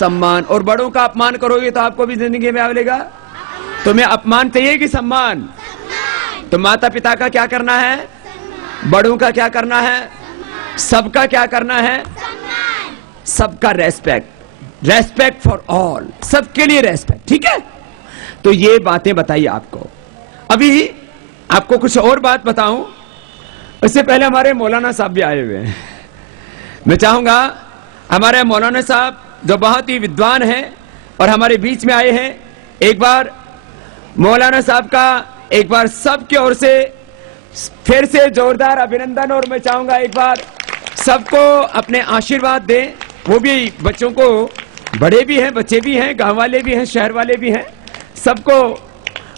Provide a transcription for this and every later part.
सम्मान। और बड़ों का अपमान करोगे तो आपको भी जिंदगी में मिलेगा। तुम्हें अपमान चाहिए कि सम्मान? तो माता पिता का क्या करना है? बड़ों का क्या करना है? सबका क्या करना है? सबका रेस्पेक्ट, रेस्पेक्ट फॉर ऑल, सबके लिए रेस्पेक्ट। ठीक है, तो ये बातें बताइए आपको। अभी आपको कुछ और बात बताऊं, उससे पहले हमारे मौलाना साहब भी आए हुए हैं। मैं चाहूंगा हमारे मौलाना साहब जो बहुत ही विद्वान हैं और हमारे बीच में आए हैं, एक बार मौलाना साहब का एक बार सबकी ओर से फिर से जोरदार अभिनंदन। और मैं चाहूंगा एक बार सबको अपने आशीर्वाद दें। वो भी बच्चों को, बड़े भी हैं, बच्चे भी हैं, गांव वाले भी हैं, शहर वाले भी हैं, सबको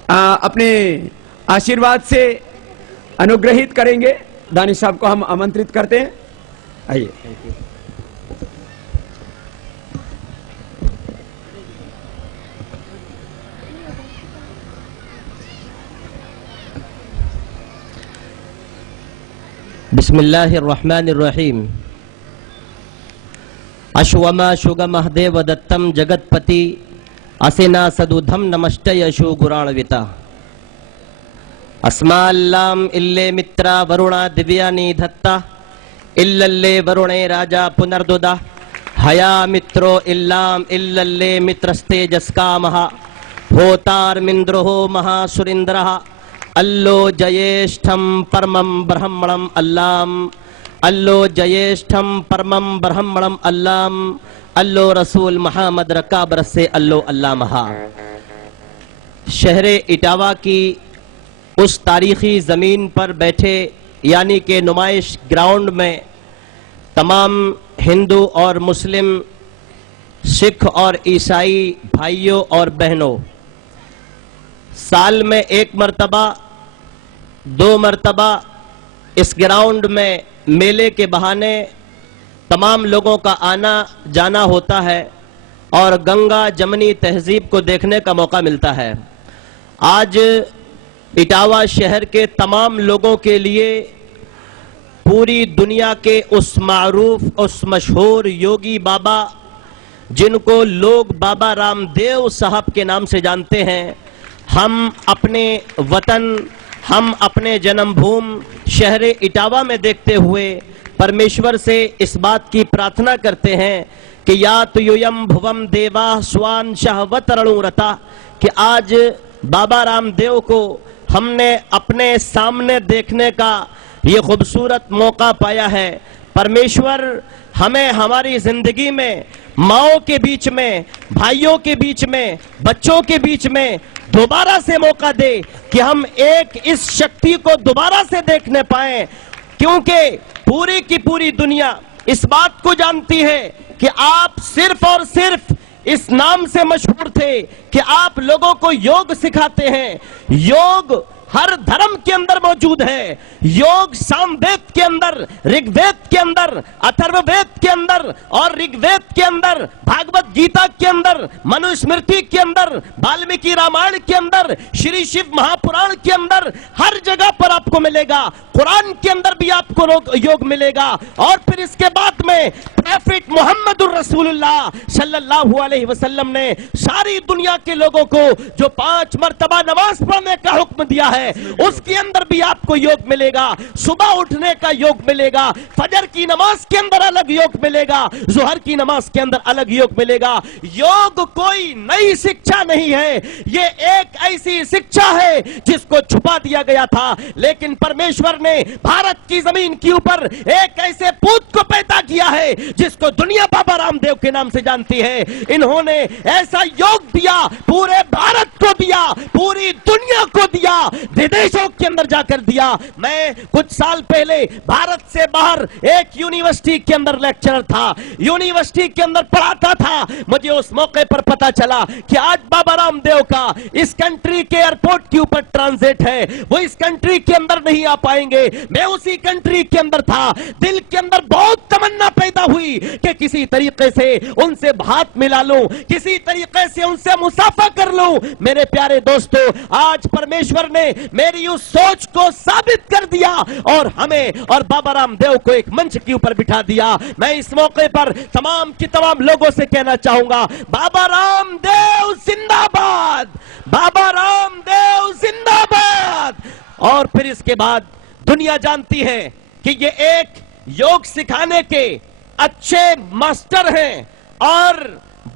अपने आशीर्वाद से अनुग्रहित करेंगे। दानिश साहब को हम आमंत्रित करते हैं, आइए। बिस्मिल्लाहिर्रहमानिर्रहीम। अश्वमा शुगमहदेव दत्तम जगतपति असेना सदुधम नमष्टयशु गुराणविता अस्माल्लाम इल्ले मित्रा वरुणा दिव्यानि धत्ता इल्लल्ले वरुणे राजा पुनर्दुदा हया मित्रो इल्लाम इल्लल्ले मित्रस्ते जस्कामहा होतार्मिन्द्रो महासुरिन्द्रः अल्लो जयेष्ठम परमं ब्रह्मणम अल्लाम अल्लो जयेष्ठम परमं ब्रह्मणम अल्लाम अल्लो रसूल मोहम्मद रका बरसे अल्लो अल्लाह महा। शहरे इटावा की उस तारीखी ज़मीन पर बैठे यानी कि नुमाइश ग्राउंड में तमाम हिंदू और मुस्लिम, सिख और ईसाई भाइयों और बहनों, साल में एक मर्तबा, दो मर्तबा इस ग्राउंड में मेले के बहाने तमाम लोगों का आना जाना होता है और गंगा जमनी तहजीब को देखने का मौका मिलता है। आज इटावा शहर के तमाम लोगों के लिए पूरी दुनिया के उस मारूफ, उस मशहूर योगी बाबा, जिनको लोग बाबा रामदेव साहब के नाम से जानते हैं, हम अपने वतन, हम अपने जन्मभूमि शहर इटावा में देखते हुए परमेश्वर से इस बात की प्रार्थना करते हैं कि या तो युयम भुवम देवा स्वान शहवतरणुरता, कि आज बाबा रामदेव को हमने अपने सामने देखने का ये खूबसूरत मौका पाया है। परमेश्वर हमें हमारी जिंदगी में माओं के बीच में, भाइयों के बीच में, बच्चों के बीच में दोबारा से मौका दे कि हम एक इस शक्ति को दोबारा से देखने पाएं, क्योंकि पूरी की पूरी दुनिया इस बात को जानती है कि आप सिर्फ और सिर्फ इस नाम से मशहूर थे कि आप लोगों को योग सिखाते हैं। योग हर धर्म के अंदर मौजूद है। योग सामवेद के अंदर, ऋग्वेद के अंदर, अथर्ववेद के अंदर और ऋग्वेद के अंदर, भागवत गीता के अंदर, मनुस्मृति के अंदर, वाल्मीकि रामायण के अंदर, श्री शिव महापुराण के अंदर, हर जगह पर आपको मिलेगा। कुरान के अंदर भी आपको योग मिलेगा। और फिर इसके बाद में प्रॉफिट मोहम्मदुर रसूलुल्लाह सल्लल्लाहु अलैहि वसल्लम ने सारी दुनिया के लोगों को जो 5 मर्तबा नमाज पढ़ने का हुक्म दिया है, उसके अंदर भी आपको योग मिलेगा। सुबह उठने का योग मिलेगा, फजर की नमाज के अंदर अलग योग मिलेगा, जोहर की नमाज के अंदर अलग योग मिलेगा। योग कोई नई शिक्षा नहीं है, ये एक ऐसी शिक्षा है जिसको छुपा दिया गया था, लेकिन परमेश्वर ने भारत की जमीन के ऊपर एक ऐसे पूत को पैदा किया है जिसको दुनिया बाबा रामदेव के नाम से जानती है। इन्होंने ऐसा योग दिया, पूरे भारत को दिया, पूरी दुनिया को दिया, विदेशों के अंदर जाकर दिया। मैं कुछ साल पहले भारत से बाहर एक यूनिवर्सिटी के अंदर लेक्चरर था, यूनिवर्सिटी के अंदर पढ़ाता था। मुझे उस मौके पर पता चला कि आज बाबा रामदेव का इस कंट्री के एयरपोर्ट के ऊपर ट्रांजिट है, वो इस कंट्री के अंदर नहीं आ पाएंगे। मैं उसी कंट्री के अंदर था, दिल के अंदर बहुत तमन्ना पैदा हुई कि किसी तरीके से उनसे हाथ मिला लूं, किसी तरीके से उनसे मुसाफा कर लूं। मेरे प्यारे दोस्तों, आज परमेश्वर ने मेरी उस सोच को साबित कर दिया और हमें और बाबा रामदेव को एक मंच के ऊपर बिठा दिया। मैं इस मौके पर तमाम के तमाम लोगों से कहना चाहूंगा, बाबा रामदेव जिंदाबाद, बाबा रामदेव जिंदाबाद। और फिर इसके बाद दुनिया जानती है कि ये एक योग सिखाने के अच्छे मास्टर हैं और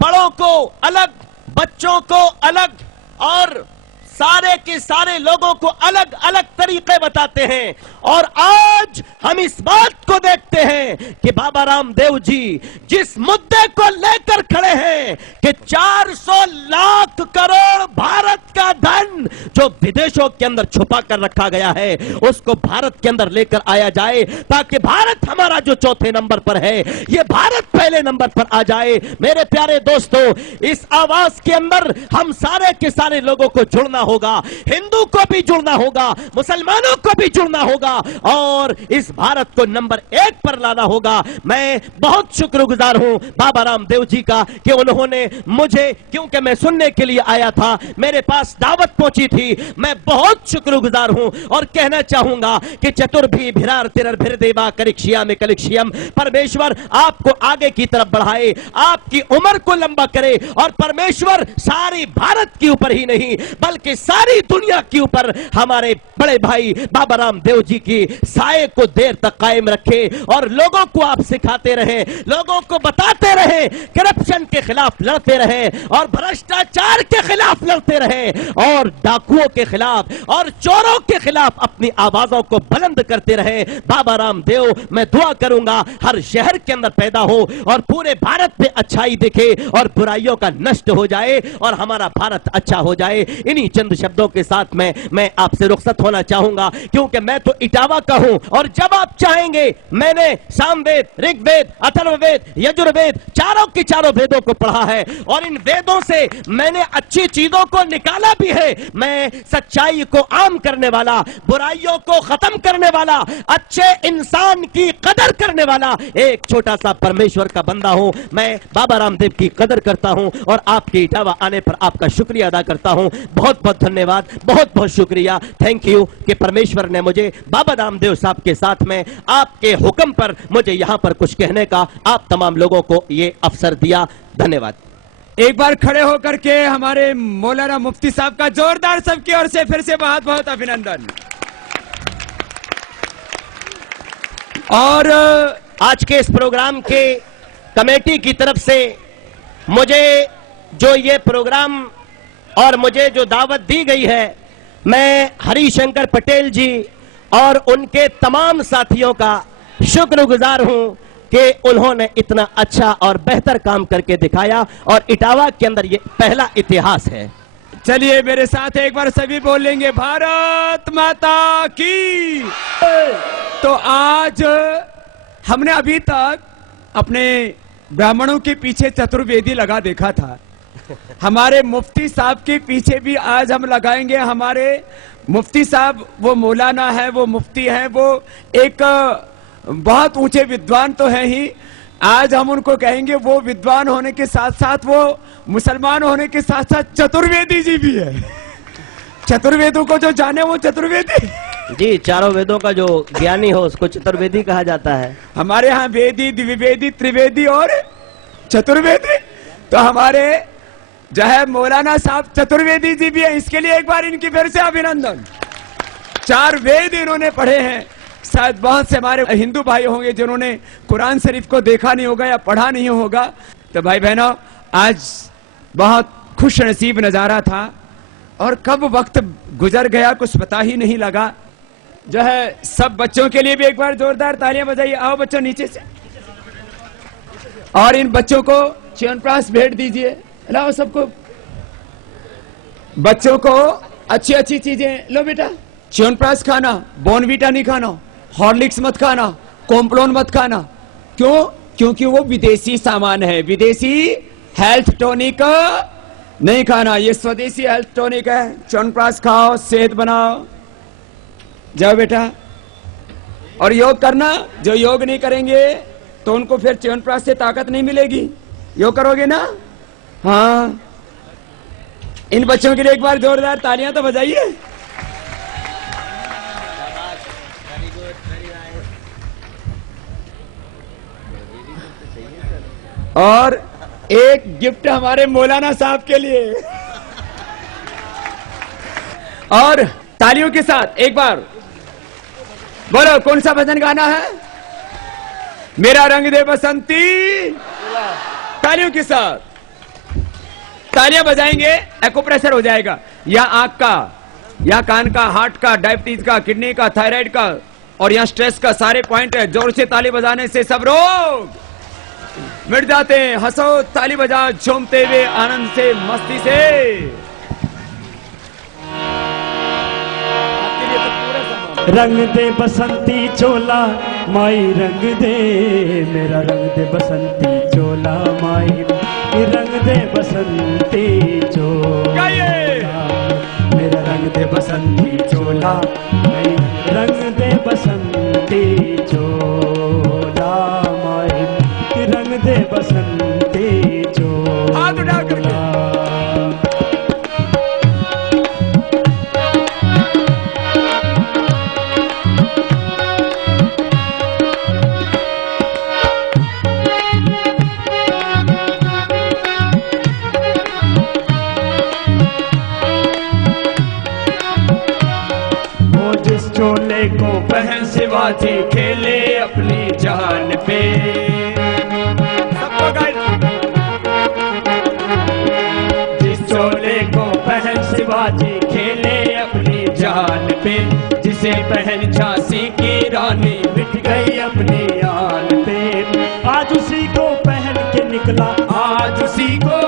बड़ों को अलग, बच्चों को अलग और सारे के सारे लोगों को अलग अलग तरीके बताते हैं। और आज हम इस बात को देखते हैं कि बाबा रामदेव जी जिस मुद्दे को लेकर खड़े हैं कि 400 लाख करोड़ भारत का धन जो विदेशों के अंदर छुपा कर रखा गया है उसको भारत के अंदर लेकर आया जाए, ताकि भारत हमारा जो चौथे नंबर पर है ये भारत पहले नंबर पर आ जाए। मेरे प्यारे दोस्तों, इस आवाज के अंदर हम सारे के सारे लोगों को जुड़ना होगा, हिंदू को भी जुड़ना होगा, मुसलमानों को भी जुड़ना होगा और इस भारत को नंबर 1 पर लाना होगा। मैं बहुत शुक्रगुजार हूं बाबा रामदेव जी का कि उन्होंने मुझे, क्योंकि मैं सुनने के लिए आया था, मेरे पास दावत पहुंची थी, मैं बहुत शुक्रगुजार हूं और कहना चाहूंगा कि चतुर्भी भिरार तिरर भिर देवा करिक्ष्या में कलिक्ष्यम, परमेश्वर आपको आगे की तरफ बढ़ाए, आपकी उम्र को लंबा करे और परमेश्वर सारी भारत के ऊपर ही नहीं बल्कि सारी दुनिया के ऊपर हमारे बड़े भाई बाबा रामदेव जी की साये को देर तक कायम रखे और लोगों को आप सिखाते रहे, लोगों को बताते रहे, करप्शन के खिलाफ लड़ते रहे और भ्रष्टाचार के खिलाफ लड़ते रहे और डाकुओं के खिलाफ और चोरों के खिलाफ अपनी आवाजों को बुलंद करते रहे। बाबा रामदेव, मैं दुआ करूंगा हर शहर के अंदर पैदा हो और पूरे भारत में अच्छाई दिखे और बुराइयों का नष्ट हो जाए और हमारा भारत अच्छा हो जाए। इन्हीं चंद शब्दों के साथ मैं आपसे रुखसत होना चाहूंगा, क्योंकि मैं तो इटावा का हूं और जब आप चाहेंगे, मैंने सामवेद, ऋग्वेद, अथर्ववेद, यजुर्वेद चारों के चारों वेदों को पढ़ा है और इन वेदों से मैंने अच्छी चीजों को निकाला भी है। मैं सच्चाई को आम करने वाला, बुराइयों को खत्म करने वाला, अच्छे इंसान की कदर करने वाला एक छोटा सा परमेश्वर का बंदा हूं। मैं बाबा रामदेव की कदर करता हूं और आपके इटावा आने पर आपका शुक्रिया अदा करता हूं। बहुत बहुत धन्यवाद, बहुत बहुत शुक्रिया, थैंक यू कि परमेश्वर ने मुझे बाबा रामदेव साहब के साथ में आपके हुक्म पर मुझे यहां पर कुछ कहने का आप तमाम लोगों को ये अवसर दिया। धन्यवाद। एक बार खड़े होकर के हमारे मौलाना मुफ्ती साहब का जोरदार सबकी ओर से फिर से बहुत बहुत अभिनंदन। और आज के इस प्रोग्राम के कमेटी की तरफ से मुझे जो ये प्रोग्राम और मुझे जो दावत दी गई है, मैं हरिशंकर पटेल जी और उनके तमाम साथियों का शुक्रगुजार हूं कि उन्होंने इतना अच्छा और बेहतर काम करके दिखाया और इटावा के अंदर ये पहला इतिहास है। चलिए मेरे साथ एक बार सभी बोलेंगे, भारत माता की। तो आज हमने अभी तक अपने ब्राह्मणों के पीछे चतुर्वेदी लगा देखा था, हमारे मुफ्ती साहब के पीछे भी आज हम लगाएंगे। हमारे मुफ्ती साहब वो मौलाना है, वो मुफ्ती है, वो एक बहुत ऊंचे विद्वान तो है ही, आज हम उनको कहेंगे वो विद्वान होने के साथ साथ वो मुसलमान होने के साथ साथ चतुर्वेदी जी भी है। चतुर्वेदों को जो जाने वो चतुर्वेदी जी, चारों वेदों का जो ज्ञानी हो उसको चतुर्वेदी कहा जाता है। हमारे यहाँ वेदी, द्विवेदी, त्रिवेदी और चतुर्वेदी, तो हमारे जो है मौलाना साहब चतुर्वेदी जी भी है। इसके लिए एक बार इनकी फिर से अभिनंदन। 4 वेद इन्होंने पढ़े हैं। शायद बहुत से हमारे हिंदू भाई होंगे जिन्होंने कुरान शरीफ को देखा नहीं होगा या पढ़ा नहीं होगा। तो भाई बहनों, आज बहुत खुश नसीब नजारा था और कब वक्त गुजर गया कुछ पता ही नहीं लगा। जो है सब बच्चों के लिए भी एक बार जोरदार तालियां बजाइए। आओ बच्चों नीचे से, और इन बच्चों को च्यवनप्राश भेंट दीजिए। लाओ सबको, बच्चों को अच्छी अच्छी चीजें लो बेटा। च्यवनप्राश खाना, बॉर्नवीटा नहीं खाना, हॉर्लिक्स मत खाना, कॉम्प्लोन मत खाना। क्यों? क्योंकि वो विदेशी सामान है, विदेशी हेल्थ टॉनिक नहीं खाना, ये स्वदेशी हेल्थ टॉनिक है। च्यवनप्राश खाओ, सेहत बनाओ। जाओ बेटा। और योग करना, जो योग नहीं करेंगे तो उनको फिर च्यवनप्राश से ताकत नहीं मिलेगी। योग करोगे ना? हाँ। इन बच्चों के लिए एक बार जोरदार तालियां तो बजाइए। और एक गिफ्ट हमारे मौलाना साहब के लिए। और तालियों के साथ एक बार बोलो, कौन सा भजन गाना है? मेरा रंग दे बसंती। तालियों के साथ तालियां बजाएंगे, एक्यूप्रेशर हो जाएगा। या आंख का, या कान का, हार्ट का, डायबिटीज का, किडनी का, थायराइड का और यहाँ स्ट्रेस का सारे पॉइंट है। जोर से ताली बजाने से सब रोग मिट जाते हैं। हंसो, ताली बजाओ, झूमते हुए आनंद से, मस्ती से। आपके लिए तो पूरा सामान। रंग दे बसंती चोला माई रंग दे, मेरा रंग दे बसंती चोला माई, रंग दे बसंती चोला, मेरा रंग दे बसंती चोला, रंग दे बसंती चोला माई, रंग दे बसंती चोला। हाथ उठा करके चोले को बहन शिवाजी खेले अपनी जान पे। सबको गाइड। जिस चोले को बहन शिवाजी खेले अपनी जान पे, जिसे बहन झांसी की रानी मिट गई अपनी आन पे। आज उसी को पहन के निकला, आज उसी को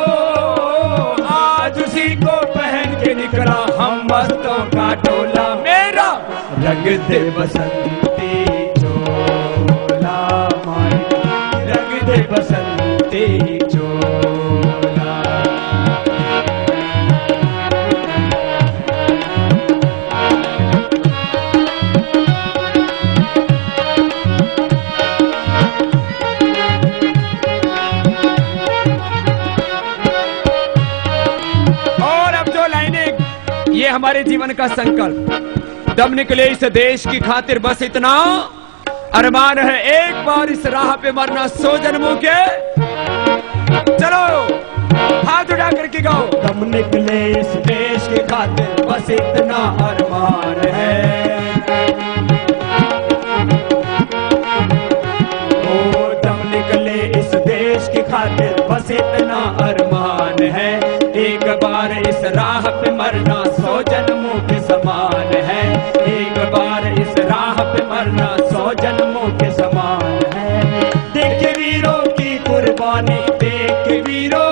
पहन के निकला हम मस्तों का टोला। मेरा रंग दे बसंती चोला माई, रंग दे बसंती चोला। और अब जो लाइनें, ये हमारे जीवन का संकल्प। दम निकले इस देश की खातिर बस इतना अरमान है, एक बार इस राह पे मरना 100 जन्मों के। चलो हाथ उठा करके गाओ। दम निकले इस देश की खातिर बस इतना अरमान है, ओ दम निकले इस देश की खातिर बस इतना अरमान है। एक बार इस राह पे मरना 100 जन्मों के समान है। एक बार इस राह पे मरना 100 जन्मों के समान है। देख के वीरों की कुर्बानी, देख के वीरों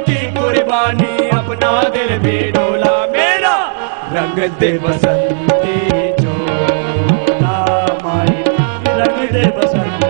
की कुर्बानी, अपना दिल भी डोला। मेरा रंग दे बसंती चोला माई, रंग दे बसंती